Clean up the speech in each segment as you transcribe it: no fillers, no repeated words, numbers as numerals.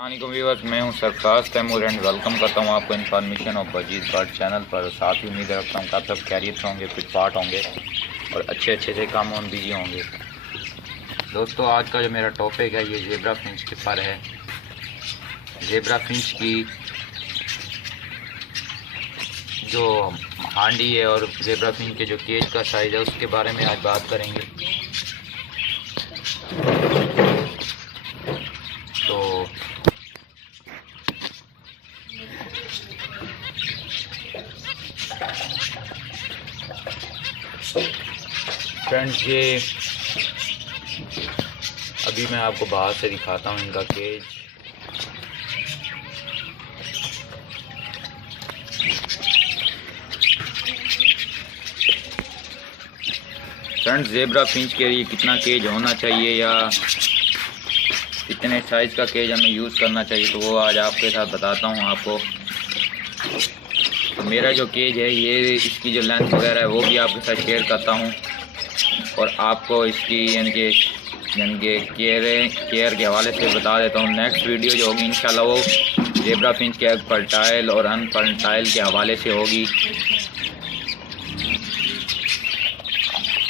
अस्सलामुअलैकुम व्यूअर्स, मैं हूं सरफराज तैमूर एंड वेलकम करता हूं आपको information of budgies bird channel पर। साथ ही उम्मीद रखता हूं कि आप सब खैरियत होंगे, फिट फाट होंगे और अच्छे से काम में बिजी होंगे। दोस्तों, आज का जो मेरा टॉपिक है ये ज़ेबरा फिंच के पर है। ज़ेबरा फिंच की जो हांडी है और ज़ेबरा फिंच के जो केज का साइज़ है उसके बारे में आज बात करेंगे। तो फ्रेंड्स, ये अभी मैं आपको बाहर से दिखाता हूँ इनका केज। फ्रेंड्स, ज़ेबरा फिंच के लिए कितना केज होना चाहिए या कितने साइज़ का केज हमें यूज़ करना चाहिए, तो वो आज आपके साथ बताता हूँ आपको। तो मेरा जो केज है ये इसकी जो लेंथ वगैरह है वो भी आपके साथ शेयर करता हूँ और आपको इसकी यानी कि केयर के हवाले से बता देता हूँ। नेक्स्ट वीडियो जो होगी इंशाल्लाह वो ज़ेबरा फिंच के फर्टाइल और अनफर्टाइल के हवाले से होगी।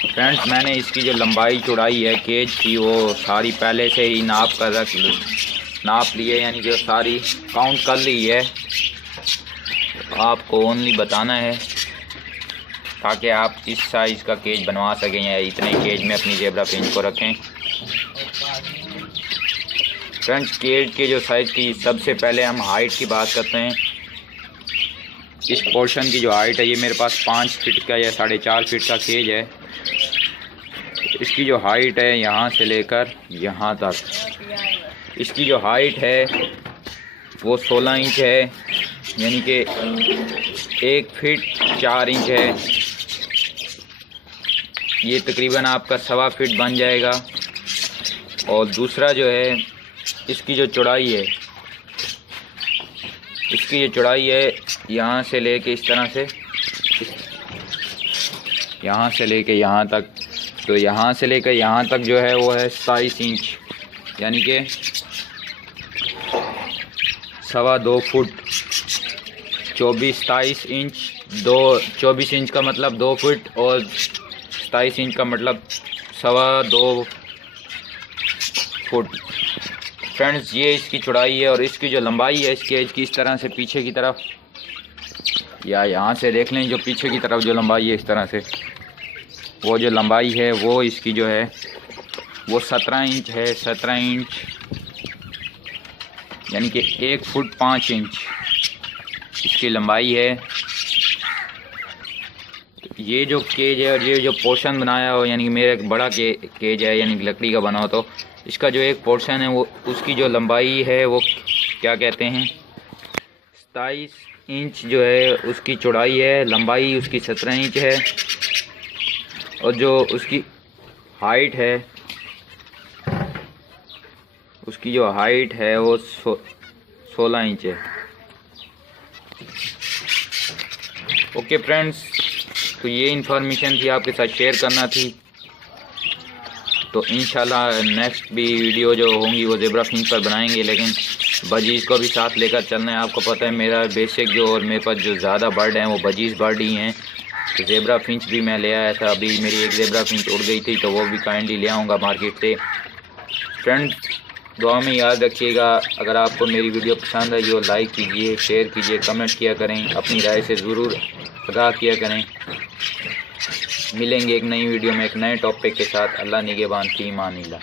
फ्रेंड्स, मैंने इसकी जो लंबाई चौड़ाई है केज की वो सारी पहले से ही नाप ली है, यानी कि सारी काउंट कर ली है। आपको ओनली बताना है ताकि आप इस साइज़ का केज बनवा सकें या इतने केज में अपनी ज़ेबरा फिंच को रखें। फ्रेंड्स, केज के जो साइज़ की सबसे पहले हम हाइट की बात करते हैं। इस पोर्शन की जो हाइट है ये मेरे पास 5 फीट का या 4.5 फीट का केज है। इसकी जो हाइट है यहाँ से लेकर यहाँ तक, इसकी जो हाइट है वो 16 इंच है, यानी कि 1 फीट 4 इंच है। ये तकरीबन आपका 1.25 फीट बन जाएगा। और दूसरा जो है इसकी जो चौड़ाई है, इसकी जो चौड़ाई है यहाँ से लेके इस तरह से, यहाँ से लेके यहाँ तक, तो यहाँ से लेकर यहाँ तक जो है वो है 27 इंच, यानी कि 2.25 फुट। 27 इंच 24 इंच का मतलब 2 फुट और 27 इंच का मतलब 2.25 फुट। फ्रेंड्स, ये इसकी चौड़ाई है और इसकी जो लंबाई है इस केज की इस तरह से पीछे की तरफ, या यहाँ से देख लें जो पीछे की तरफ जो लंबाई है इस तरह से, वो जो लंबाई है वो इसकी जो है वो 17 इंच है। 17 इंच यानी कि 1 फुट 5 इंच इसकी लंबाई है। ये जो केज है और ये जो पोर्शन बनाया हो, यानी कि मेरा एक बड़ा केज है यानी कि लकड़ी का बना हो, तो इसका जो एक पोर्शन है वो उसकी जो लंबाई है वो क्या कहते हैं 27 इंच जो है उसकी चौड़ाई है, लंबाई उसकी 17 इंच है और जो उसकी हाइट है, उसकी जो हाइट है वो 16 इंच है। ओके फ्रेंड्स, तो ये इन्फॉर्मेशन थी आपके साथ शेयर करना थी। तो इंशाल्लाह नेक्स्ट भी वीडियो जो होंगी वो ज़ेबरा फिंच पर बनाएंगे, लेकिन बजीज़ को भी साथ लेकर चलना है। आपको पता है मेरा बेसिक जो और मेरे पास जो ज़्यादा बर्ड हैं वो बजीज़ बर्ड ही हैं। तो ज़ेबरा फिंच भी मैं ले आया था, अभी मेरी एक ज़ेबरा फिंच उड़ गई थी तो वो भी काइंडली ले आऊँगा मार्केट से। फ्रेंड्स, दुआ में याद रखिएगा, अगर आपको मेरी वीडियो पसंद आई हो लाइक कीजिए, शेयर कीजिए, कमेंट किया करें, अपनी राय से ज़रूर आगाह किया करें। मिलेंगे एक नई वीडियो में एक नए टॉपिक के साथ। अल्लाह निगहबान, फी अमान अल्लाह।